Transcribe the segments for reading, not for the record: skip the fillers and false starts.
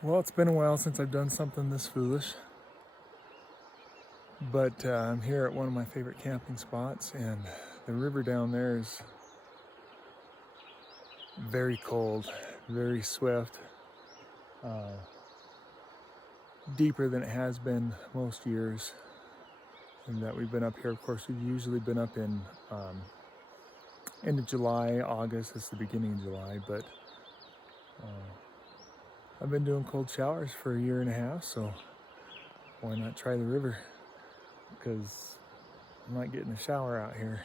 Well, it's been a while since I've done something this foolish, but I'm here at one of my favorite camping spots, and the river down there is very cold, very swift, uh, deeper than it has been most years. And that we've been up here, of course, we've usually been up in end of July, August. It's the beginning of July, but I've been doing cold showers for a year and a half, so why not try the river? Because I'm not getting a shower out here.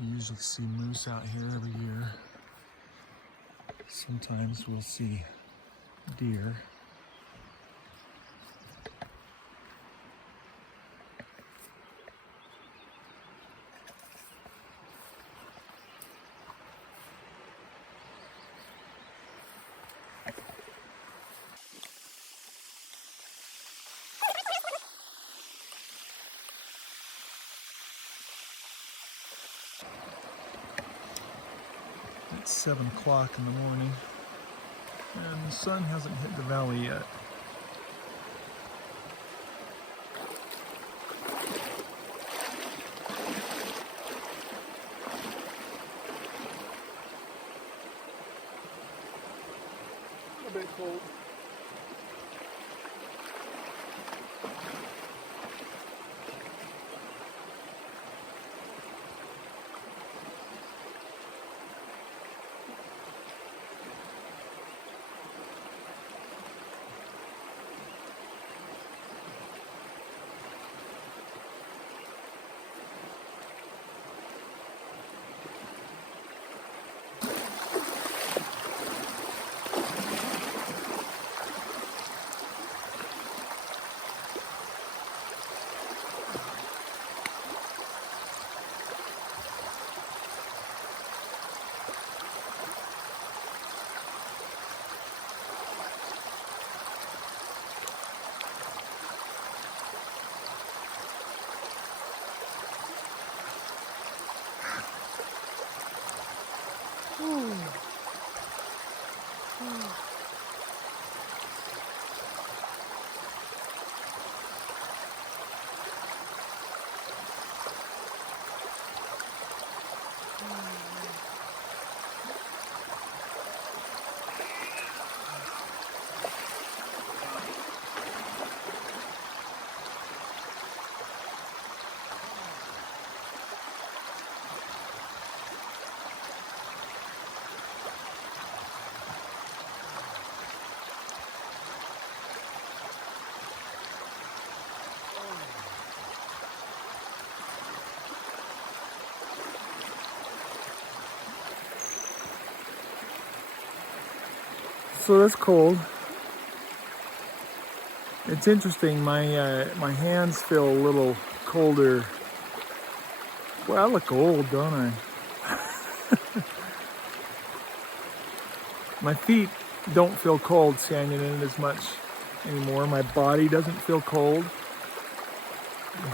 You usually see moose out here every year. Sometimes we'll see deer. It's 7 o'clock in the morning, and the sun hasn't hit the valley yet. A bit cold. So that's cold. It's interesting, my hands feel a little colder. Well, I look old, don't I? My feet don't feel cold standing in it as much anymore. My body doesn't feel cold,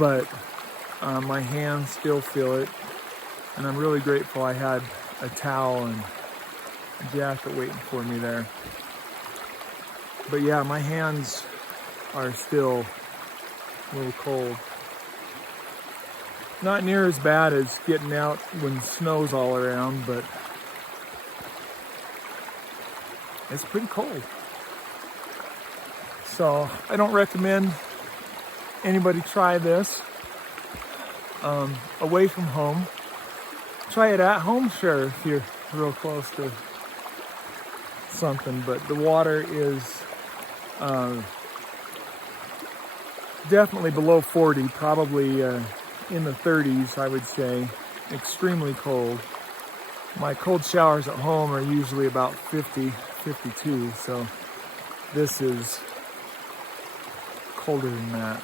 but my hands still feel it. And I'm really grateful I had a towel and a jacket waiting for me there. But yeah, my hands are still a little cold. Not near as bad as getting out when snow's all around, but it's pretty cold. So I don't recommend anybody try this away from home. Try it at home, sure, if you're real close to something, but the water is definitely below 40, probably in the 30s, I would say. Extremely cold. My cold showers at home are usually about 50, 52, so this is colder than that.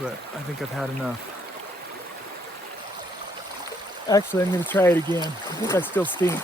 But I think I've had enough. Actually, I'm gonna try it again. I think I still stink.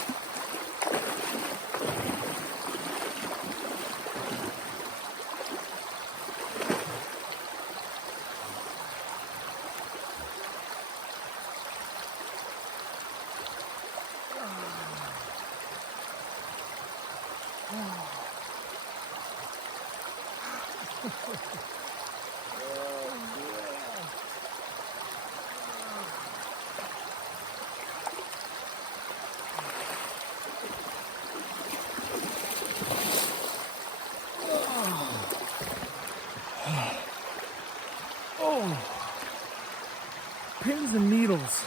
Oh, pins and needles.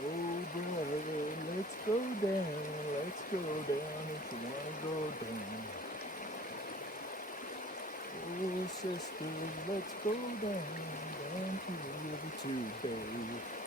Oh brother, let's go down, let's go down if you wanna go down. Oh sister, let's go down, down to the river today.